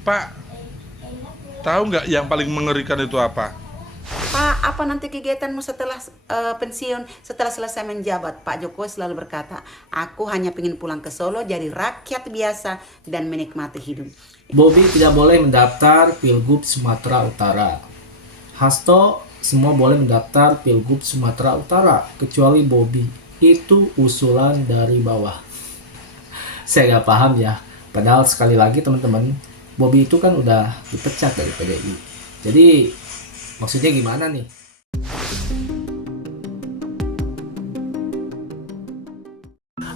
Pak, tahu nggak yang paling mengerikan itu apa? Pak, apa nanti kegiatanmu setelah pensiun, setelah selesai menjabat? Pak Jokowi selalu berkata, aku hanya ingin pulang ke Solo jadi rakyat biasa dan menikmati hidup. Bobi tidak boleh mendaftar Pilgub Sumatera Utara. Hasto semua boleh mendaftar Pilgub Sumatera Utara kecuali Bobi. Itu usulan dari bawah. Saya nggak paham ya. Padahal sekali lagi teman-teman, Bobi itu kan udah dipecat dari PDI. Jadi maksudnya gimana nih?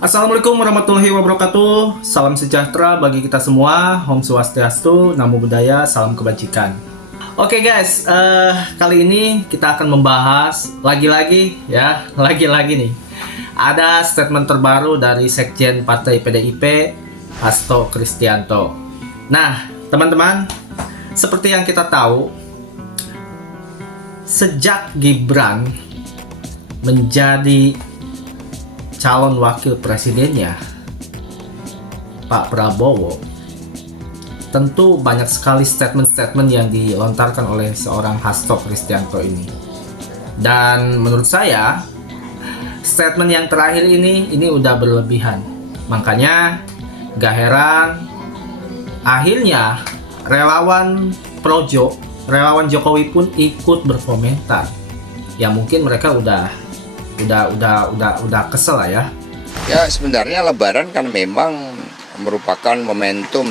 Assalamualaikum warahmatullahi wabarakatuh. Salam sejahtera bagi kita semua. Om Swastiastu, Namo Buddhaya, salam kebajikan. Oke guys, kali ini kita akan membahas lagi-lagi nih. Ada statement terbaru dari Sekjen Partai PDIP, Hasto Kristianto. Nah, teman-teman, seperti yang kita tahu, sejak Gibran menjadi calon wakil presidennya Pak Prabowo, tentu banyak sekali statement-statement yang dilontarkan oleh seorang Hasto Kristianto ini. Dan menurut saya statement yang terakhir ini udah berlebihan. Makanya gak heran akhirnya relawan Jokowi pun ikut berkomentar. Ya mungkin mereka udah kesel lah ya. Ya sebenarnya Lebaran kan memang merupakan momentum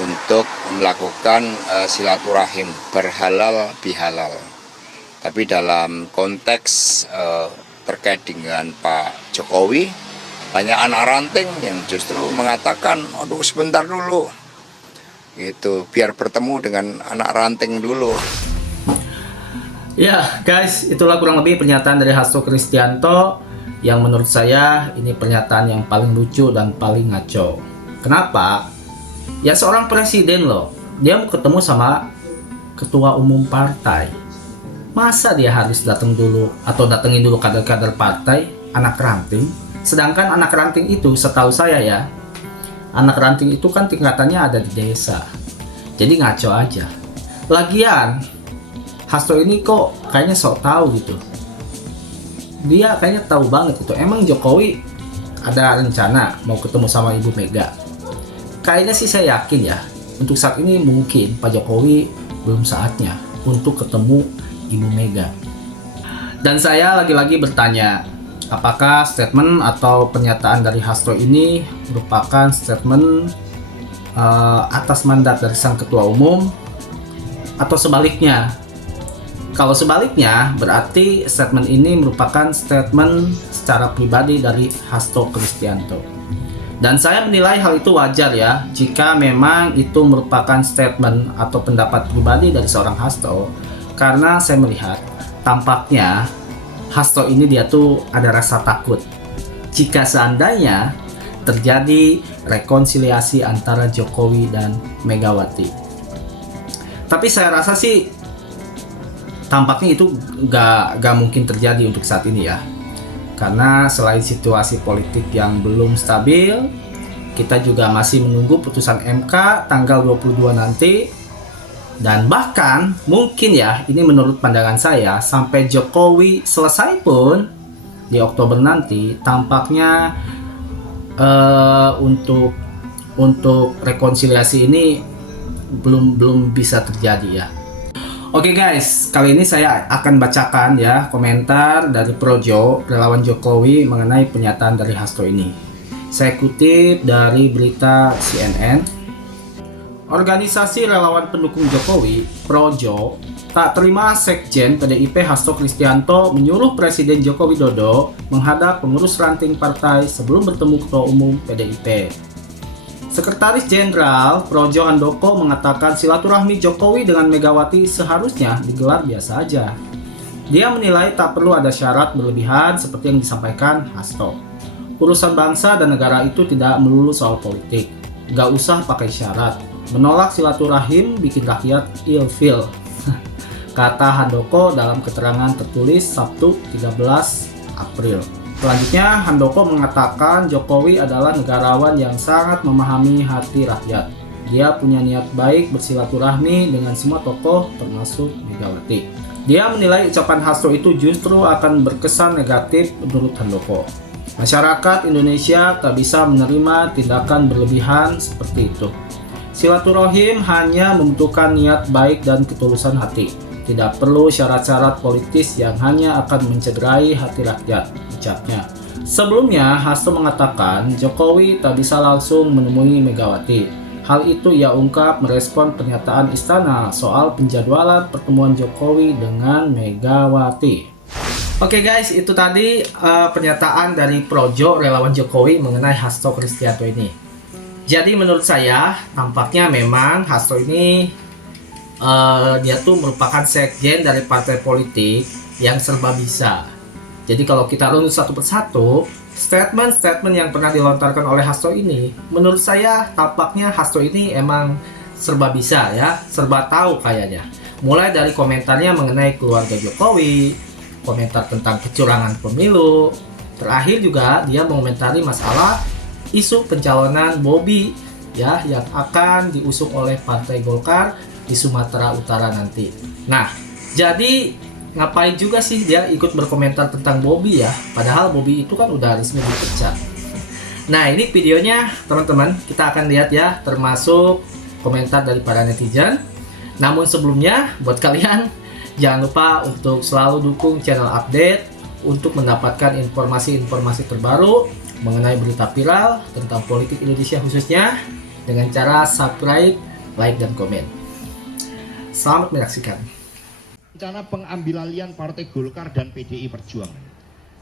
untuk melakukan silaturahim berhalal bihalal. Tapi dalam konteks terkait dengan Pak Jokowi, banyak anak ranting yang justru mengatakan, aduh sebentar dulu, gitu, biar bertemu dengan anak ranting dulu. Ya guys, itulah kurang lebih pernyataan dari Hasto Kristianto yang menurut saya ini pernyataan yang paling lucu dan paling ngaco. Kenapa? Ya seorang presiden loh, dia mau ketemu sama ketua umum partai. Masa dia harus datang dulu atau datengin dulu kader-kader partai, anak ranting? Sedangkan anak ranting itu setahu saya ya, anak ranting itu kan tingkatannya ada di desa. Jadi ngaco aja. Lagian Hasto ini kok kayaknya sok tahu gitu. Dia kayaknya tahu banget itu. Emang Jokowi ada rencana mau ketemu sama Ibu Mega? Kayaknya sih saya yakin ya. Untuk saat ini mungkin Pak Jokowi belum saatnya untuk ketemu Ibu Mega. Dan saya lagi-lagi bertanya, apakah statement atau pernyataan dari Hasto ini merupakan statement atas mandat dari sang ketua umum atau sebaliknya? Kalau sebaliknya, berarti statement ini merupakan statement secara pribadi dari Hasto Kristianto. Dan saya menilai hal itu wajar ya, jika memang itu merupakan statement atau pendapat pribadi dari seorang Hasto. Karena saya melihat, tampaknya Hasto ini dia tuh ada rasa takut jika seandainya terjadi rekonsiliasi antara Jokowi dan Megawati. Tapi saya rasa sih tampaknya itu gak mungkin terjadi untuk saat ini ya. Karena selain situasi politik yang belum stabil, kita juga masih menunggu putusan MK tanggal 22 nanti. Dan bahkan mungkin ya, ini menurut pandangan saya, sampai Jokowi selesai pun di Oktober nanti, tampaknya untuk rekonsiliasi ini belum bisa terjadi ya. Oke guys, kali ini saya akan bacakan ya komentar dari Projo, relawan Jokowi mengenai pernyataan dari Hasto ini. Saya kutip dari berita CNN. Organisasi relawan pendukung Jokowi, Projo, tak terima Sekjen PDIP Hasto Kristianto menyuruh Presiden Joko Widodo menghadap pengurus ranting partai sebelum bertemu Ketua Umum PDIP. Sekretaris Jenderal Projo Handoko mengatakan silaturahmi Jokowi dengan Megawati seharusnya digelar biasa aja. Dia menilai tak perlu ada syarat berlebihan seperti yang disampaikan Hasto. Urusan bangsa dan negara itu tidak melulu soal politik. Gak usah pakai syarat. Menolak silaturahim bikin rakyat ilfil, kata Handoko dalam keterangan tertulis Sabtu 13 April. Selanjutnya, Handoko mengatakan Jokowi adalah negarawan yang sangat memahami hati rakyat. dia punya niat baik bersilaturahmi dengan semua tokoh termasuk Megawati. Dia menilai ucapan Hasto itu justru akan berkesan negatif menurut Handoko. Masyarakat Indonesia tak bisa menerima tindakan berlebihan seperti itu. Silaturahim hanya membutuhkan niat baik dan ketulusan hati. Tidak perlu syarat-syarat politis yang hanya akan mencederai hati rakyat, ucapnya. Sebelumnya, Hasto mengatakan Jokowi tak bisa langsung menemui Megawati. Hal itu ia ungkap merespon pernyataan istana soal penjadwalan pertemuan Jokowi dengan Megawati. Oke guys, itu tadi pernyataan dari Projo relawan Jokowi mengenai Hasto Kristianto ini. Jadi menurut saya tampaknya memang Hasto ini dia tuh merupakan sekjen dari partai politik yang serba bisa. Jadi kalau kita runut satu persatu, statement-statement yang pernah dilontarkan oleh Hasto ini, menurut saya tampaknya Hasto ini emang serba bisa ya, serba tahu kayaknya. Mulai dari komentarnya mengenai keluarga Jokowi, komentar tentang kecurangan pemilu, terakhir juga dia mengomentari masalah isu pencalonan Bobi ya yang akan diusung oleh Partai Golkar di Sumatera Utara nanti. Nah, jadi ngapain juga sih dia ikut berkomentar tentang Bobi ya? Padahal Bobi itu kan udah resmi dipecat. Nah, ini videonya teman-teman, kita akan lihat ya, termasuk komentar dari para netizen. Namun sebelumnya, buat kalian jangan lupa untuk selalu dukung channel update untuk mendapatkan informasi-informasi terbaru mengenai berita viral tentang politik Indonesia khususnya dengan cara subscribe, like, dan komen. Selamat menyaksikan. Rencana pengambilalian Partai Golkar dan PDI Perjuangan.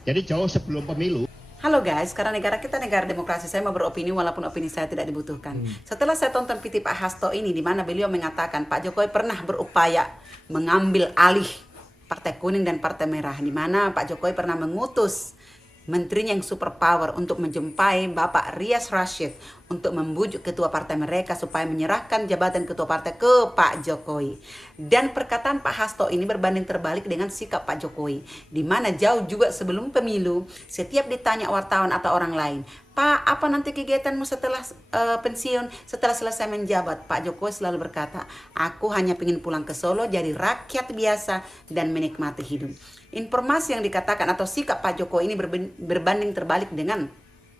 Jadi jauh sebelum pemilu. Halo guys, karena negara kita negara demokrasi, saya mau beropini walaupun opini saya tidak dibutuhkan. Setelah saya tonton PT Pak Hasto ini, di mana beliau mengatakan Pak Jokowi pernah berupaya mengambil alih Partai Kuning dan Partai Merah, di mana Pak Jokowi pernah mengutus menterinya yang super power untuk menjumpai Bapak Rias Rashid untuk membujuk ketua partai mereka supaya menyerahkan jabatan ketua partai ke Pak Jokowi. Dan perkataan Pak Hasto ini berbanding terbalik dengan sikap Pak Jokowi, di mana jauh juga sebelum pemilu, setiap ditanya wartawan atau orang lain, Pak, apa nanti kegiatanmu setelah pensiun, setelah selesai menjabat? Pak Jokowi selalu berkata, aku hanya ingin pulang ke Solo jadi rakyat biasa dan menikmati hidup. Informasi yang dikatakan atau sikap Pak Jokowi ini berbanding terbalik dengan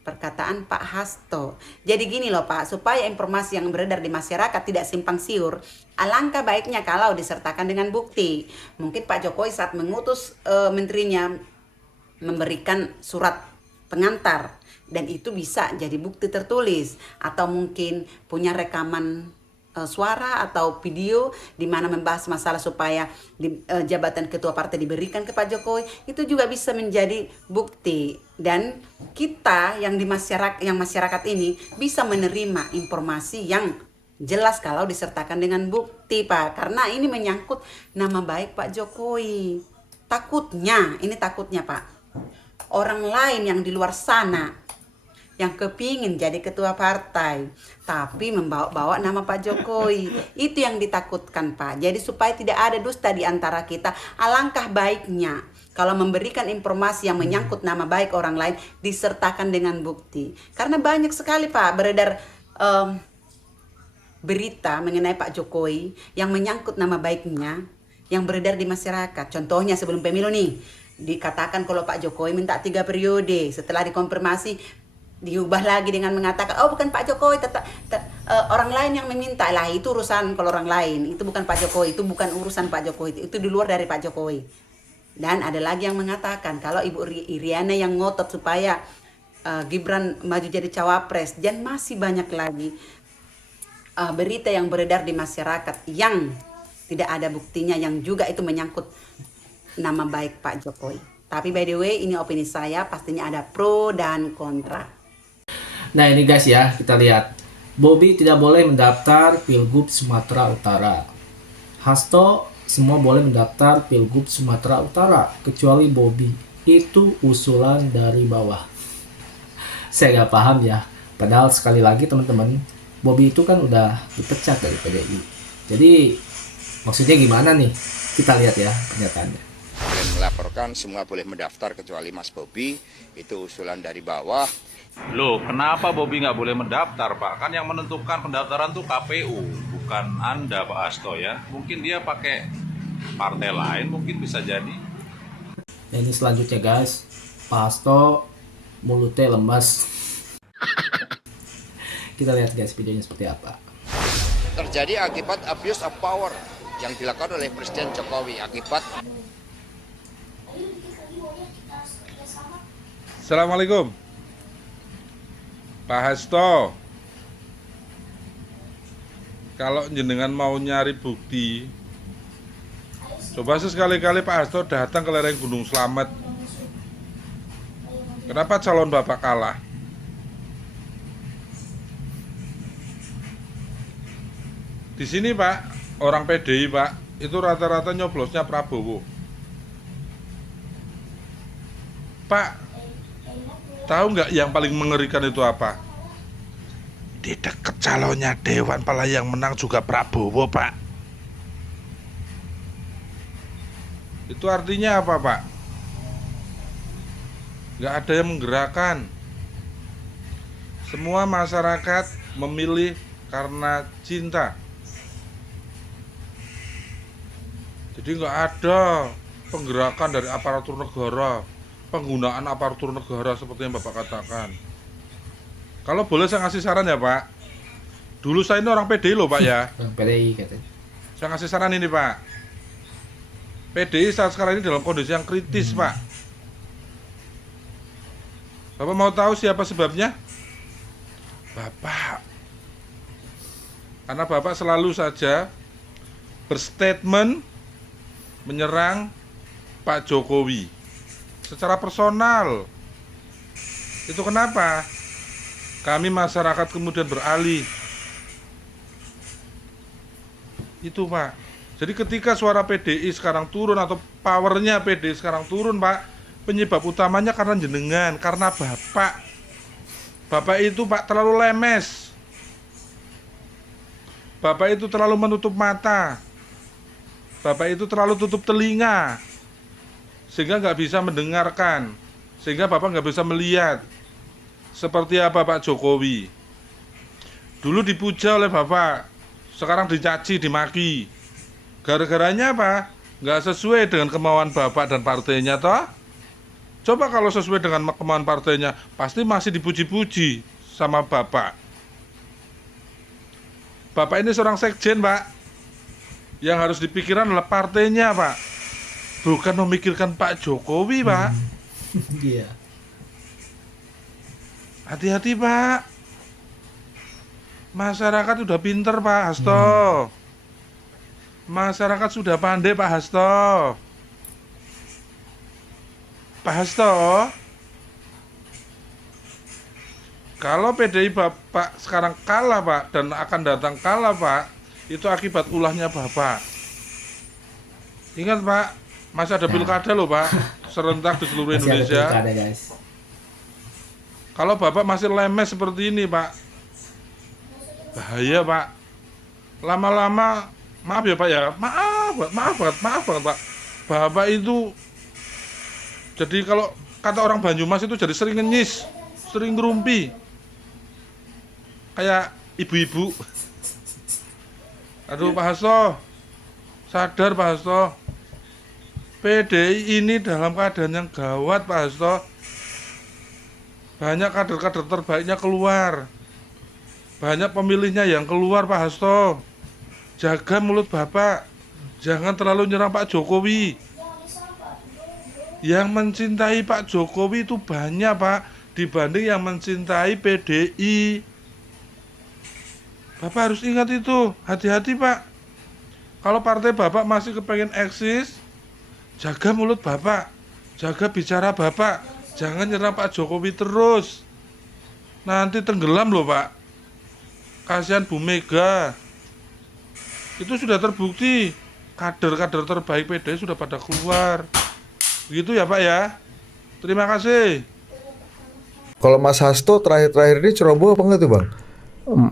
perkataan Pak Hasto. Jadi gini loh Pak, supaya informasi yang beredar di masyarakat tidak simpang siur, alangkah baiknya kalau disertakan dengan bukti. Mungkin Pak Jokowi saat mengutus menterinya memberikan surat pengantar, dan itu bisa jadi bukti tertulis, atau mungkin punya rekaman suara atau video di mana membahas masalah supaya jabatan ketua partai diberikan ke Pak Jokowi, itu juga bisa menjadi bukti. Dan kita yang di masyarakat ini bisa menerima informasi yang jelas kalau disertakan dengan bukti Pak, karena ini menyangkut nama baik Pak Jokowi. Takutnya Pak, orang lain yang di luar sana yang kepingin jadi ketua partai tapi membawa-bawa nama Pak Jokowi, itu yang ditakutkan Pak. Jadi supaya tidak ada dusta di antara kita, alangkah baiknya kalau memberikan informasi yang menyangkut nama baik orang lain disertakan dengan bukti. Karena banyak sekali Pak beredar berita mengenai Pak Jokowi yang menyangkut nama baiknya yang beredar di masyarakat. Contohnya sebelum pemilu nih, dikatakan kalau Pak Jokowi minta 3 periode, setelah dikonfirmasi diubah lagi dengan mengatakan, oh bukan Pak Jokowi, orang lain yang meminta. Lah itu urusan kalau orang lain, itu bukan Pak Jokowi, itu bukan urusan Pak Jokowi, itu di luar dari Pak Jokowi. Dan ada lagi yang mengatakan kalau Ibu Iriana yang ngotot supaya Gibran maju jadi cawapres. Dan masih banyak lagi berita yang beredar di masyarakat yang tidak ada buktinya, yang juga itu menyangkut nama baik Pak Jokowi. Tapi by the way, ini opini saya, pastinya ada pro dan kontra. Nah ini guys ya, kita lihat Bobi tidak boleh mendaftar Pilgub Sumatera Utara. Hasto semua boleh mendaftar Pilgub Sumatera Utara kecuali Bobi. Itu usulan dari bawah. Saya nggak paham ya. Padahal sekali lagi teman-teman, Bobi itu kan udah dipecat dari PDI. Jadi maksudnya gimana nih? Kita lihat ya pernyataannya. Dan melaporkan semua boleh mendaftar kecuali Mas Bobi, itu usulan dari bawah. Loh, kenapa Bobi nggak boleh mendaftar, Pak? Kan yang menentukan pendaftaran tuh KPU, bukan Anda, Pak Hasto ya. Mungkin dia pakai partai lain, mungkin bisa jadi. Nah, ini selanjutnya guys, Pak Hasto mulutnya lemas. Kita lihat guys videonya seperti apa. Terjadi akibat abuse of power yang dilakukan oleh Presiden Jokowi akibat. Assalamualaikum Pak Hasto. Kalau jenengan mau nyari bukti, coba sekali-kali Pak Hasto datang ke lereng Gunung Slamet. Kenapa calon Bapak kalah? Di sini Pak, orang PDI Pak, itu rata-rata nyoblosnya Prabowo. Pak, tahu nggak yang paling mengerikan itu apa? Di dekat calonnya Dewan, malah yang menang juga Prabowo, Pak. Itu artinya apa, Pak? Nggak ada yang menggerakkan. Semua masyarakat memilih karena cinta. Jadi nggak ada penggerakan dari aparatur negara, penggunaan aparatur negara seperti yang Bapak katakan. Kalau boleh saya ngasih saran ya Pak. Dulu saya ini orang PDI loh Pak ya. Bang PDI katanya. Saya ngasih saran ini Pak. PDI saat sekarang ini dalam kondisi yang kritis Pak. Bapak mau tahu siapa sebabnya? Bapak. Karena Bapak selalu saja berstatement menyerang Pak Jokowi secara personal. Itu kenapa kami masyarakat kemudian beralih. Itu Pak. Jadi ketika suara PDI sekarang turun atau powernya PDI sekarang turun Pak, penyebab utamanya karena jenengan, karena Bapak. Bapak itu Pak terlalu lemes. Bapak itu terlalu menutup mata. Bapak itu terlalu tutup telinga, sehingga nggak bisa mendengarkan, sehingga Bapak nggak bisa melihat seperti apa Pak Jokowi. Dulu dipuja oleh Bapak, sekarang dicaci, dimaki. Gara-garanya apa? Nggak sesuai dengan kemauan Bapak dan partainya toh. Coba kalau sesuai dengan kemauan partainya, pasti masih dipuji-puji sama Bapak. Bapak ini seorang sekjen Pak. Yang harus dipikirkan adalah partainya Pak, bukan memikirkan Pak Jokowi Pak. Iya. Hati-hati Pak. Masyarakat sudah pinter Pak Hasto. Masyarakat sudah pandai Pak Hasto. Pak Hasto, kalau PDI Bapak sekarang kalah Pak, dan akan datang kalah Pak, itu akibat ulahnya Bapak. Ingat Pak, masih ada pilkada loh Pak, serentak di seluruh Masih Indonesia. ada pilkada, guys. Kalau Bapak masih lemes seperti ini Pak, bahaya Pak. Lama-lama, maaf ya Pak ya, maaf banget Pak. Bapak itu, jadi kalau kata orang Banyumas itu jadi sering ngenyis, sering ngerumpi, kayak ibu-ibu. Aduh Pak Hasto, sadar Pak Hasto, PDI ini dalam keadaan yang gawat Pak Hasto. Banyak kader-kader terbaiknya keluar, banyak pemilihnya yang keluar Pak Hasto. Jaga mulut Bapak, jangan terlalu nyerang Pak Jokowi. Yang mencintai Pak Jokowi itu banyak Pak, dibanding yang mencintai PDI. Bapak harus ingat itu, hati-hati Pak. Kalau partai Bapak masih kepengen eksis, jaga mulut Bapak, jaga bicara Bapak, jangan nyerang Pak Jokowi terus. Nanti tenggelam loh Pak. Kasihan Bu Mega. Itu sudah terbukti, kader-kader terbaik PDI sudah pada keluar. Begitu ya Pak ya. Terima kasih. Kalau Mas Hasto terakhir-terakhir ini ceroboh apa enggak tuh Bang?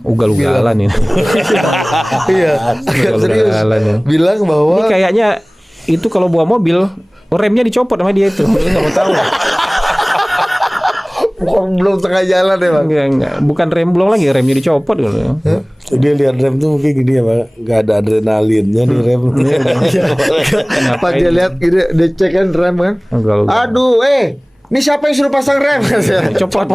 Ugal-ugalan ini. Iya, agak serius. Ugal-ugalan ya. Bilang bahwa Ini kayaknya itu kalau bawa mobil remnya dicopot sama dia itu. Lu nggak mau tahu. belum tengah jalan ya bang. Enggak, bukan remblong lagi, remnya dicopot gitu. Dia lihat rem tuh mungkin gini ya Pak, nggak ada adrenalinnya nih rem. Pas dia lihat dia cek kan rem kan. Enggak. Aduh, ini siapa yang suruh pasang rem? Copot.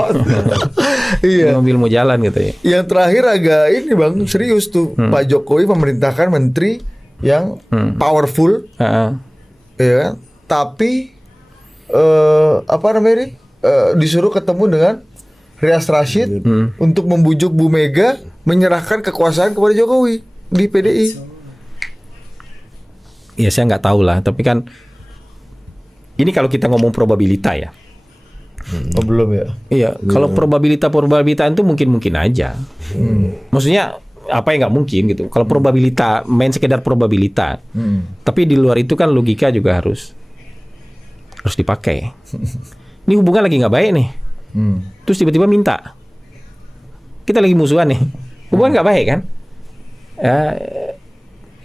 Iya. Mobil mau jalan gitu ya. Yang terakhir agak ini bang, serius tuh. Pak Jokowi memerintahkan menteri yang powerful, Heeh. ya kan? Tapi apa namanya ini? Disuruh ketemu dengan Rias Rashid untuk membujuk Bu Mega menyerahkan kekuasaan kepada Jokowi di PDI. Ya saya nggak tahu lah, tapi kan ini kalau kita ngomong probabilitas ya. Oh belum ya? Iya, kalau probabilitas itu mungkin aja. Maksudnya apa yang nggak mungkin gitu. Kalau probabilitas main sekedar probabilitas, tapi di luar itu kan logika juga harus dipakai. Ini hubungan lagi nggak baik nih. Terus tiba-tiba minta. Kita lagi musuhan nih. Hubungan nggak baik kan?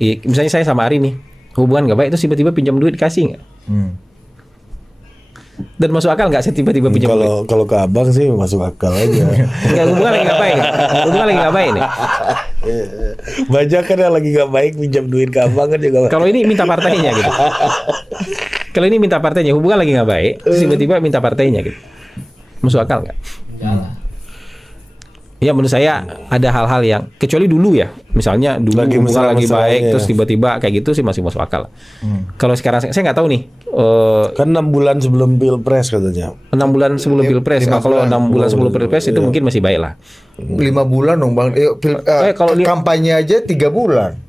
Misalnya saya sama Ari nih, hubungan nggak baik, terus tiba-tiba pinjam duit dikasih nggak? Dan masuk akal nggak saya tiba-tiba pinjam duit? Kalau ke abang sih masuk akal aja. Nggak, hubungan lagi nggak baik. Hubungan lagi nggak baik nih. Banyak kan yang lagi nggak baik pinjam duit ke abang kan juga. Kalau ini minta partainya gitu. Kalau ini minta partainya, hubungan lagi nggak baik, terus tiba-tiba minta partainya gitu. Masuk akal nggak? Ya menurut saya ada hal-hal yang kecuali dulu ya, misalnya dulu Lagi hubungan lagi baik ya. terus tiba-tiba kayak gitu sih masih masuk akal. Kalau sekarang saya nggak tahu nih. Kan 6 bulan sebelum pilpres katanya. 6 bulan sebelum pilpres. Kalau 6 bulan sebelum pilpres itu mungkin masih baik lah. 5 bulan dong bang. Kalau kampanye aja 3 bulan.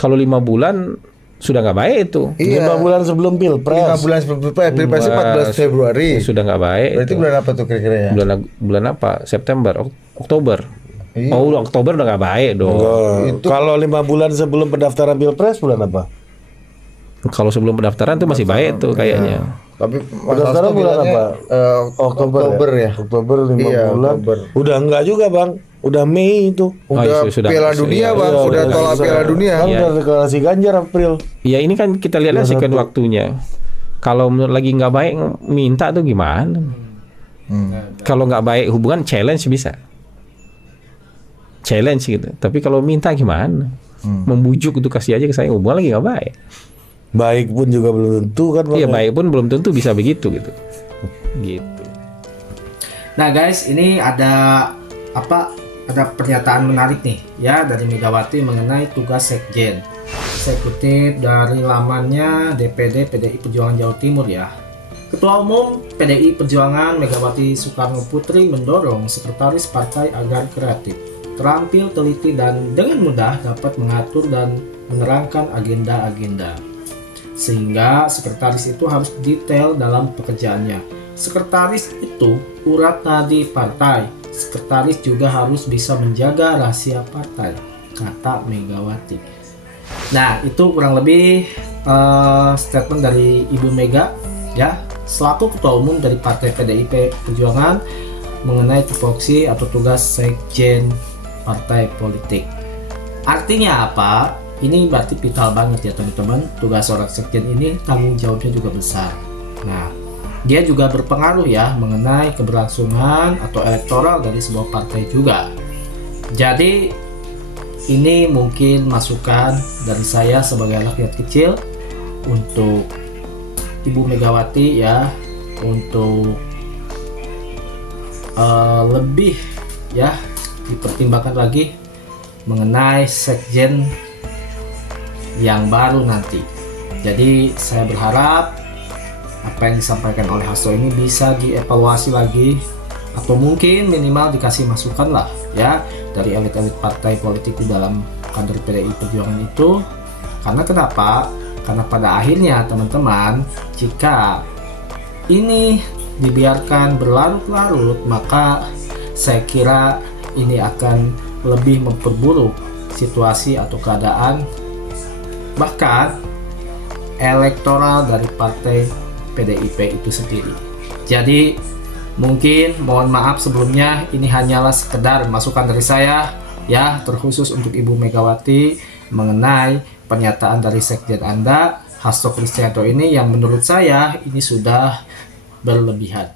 Kalau 5 bulan sudah nggak baik itu. 5 bulan sebelum pilpres. 5 bulan sebelum pilpres. Pilpres 14 Februari. Sudah nggak baik. Berarti bulan apa tuh kira-kira ya? Bulan apa? September, Oktober. Iya. Oh, Oktober udah nggak baik dong. Kalau 5 bulan sebelum pendaftaran pilpres bulan apa? Kalau sebelum pendaftaran tuh masih baik tuh kayaknya. Tapi Pendaftaran bulan apa? Oktober ya. Oktober 5 Iya, bulan. Oktober. Udah enggak juga bang. Udah Mei itu. Udah sudah. Piala Dunia bang, Iya, udah tolak Piala Dunia. Kan udah deklarasi Ganjar April. Ya ini kan kita lihat sekian waktunya. Kalau menurut lagi nggak baik minta tuh gimana? Kalau nggak baik hubungan challenge bisa. Challenge gitu. Tapi kalau minta gimana? Membujuk itu kasih aja ke saya, hubungan lagi nggak baik. Baik pun juga belum tentu kan Bang, Iya ya? baik pun belum tentu bisa begitu gitu. Gitu. Nah guys, ini ada pernyataan menarik nih ya dari Megawati mengenai tugas Sekjen. Saya kutip dari lamannya DPD PDI Perjuangan Jawa Timur ya. Ketua Umum PDI Perjuangan Megawati Soekarno Putri mendorong sekretaris partai agar kreatif, terampil, teliti, dan dengan mudah dapat mengatur dan menerangkan agenda-agenda. Sehingga sekretaris itu harus detail dalam pekerjaannya. Sekretaris itu urat nadi partai. Sekretaris juga harus bisa menjaga rahasia partai, kata Megawati. Nah, itu kurang lebih statement dari Ibu Mega ya, selaku Ketua Umum dari Partai PDIP Perjuangan mengenai tupoksi atau tugas Sekjen partai politik. Artinya apa? Ini berarti vital banget ya teman-teman. Tugas seorang Sekjen ini tanggung jawabnya juga besar. Nah, dia juga berpengaruh ya mengenai keberlangsungan atau elektoral dari sebuah partai juga. Jadi ini mungkin masukan dari saya sebagai rakyat kecil untuk Ibu Megawati ya, untuk lebih ya dipertimbangkan lagi mengenai Sekjen yang baru nanti. Jadi saya berharap apa yang disampaikan oleh Hasto ini bisa dievaluasi lagi, atau mungkin minimal dikasih masukan lah ya dari elit-elit partai politik di dalam kader PDI Perjuangan itu. Karena kenapa? Karena pada akhirnya teman-teman, jika ini dibiarkan berlarut-larut, maka saya kira ini akan lebih memperburuk situasi atau keadaan, bahkan elektoral dari partai PDIP itu sendiri. Jadi mungkin mohon maaf sebelumnya, ini hanyalah sekedar masukan dari saya ya, terkhusus untuk Ibu Megawati mengenai pernyataan dari Sekjen Anda Hasto Kristianto ini yang menurut saya ini sudah berlebihan.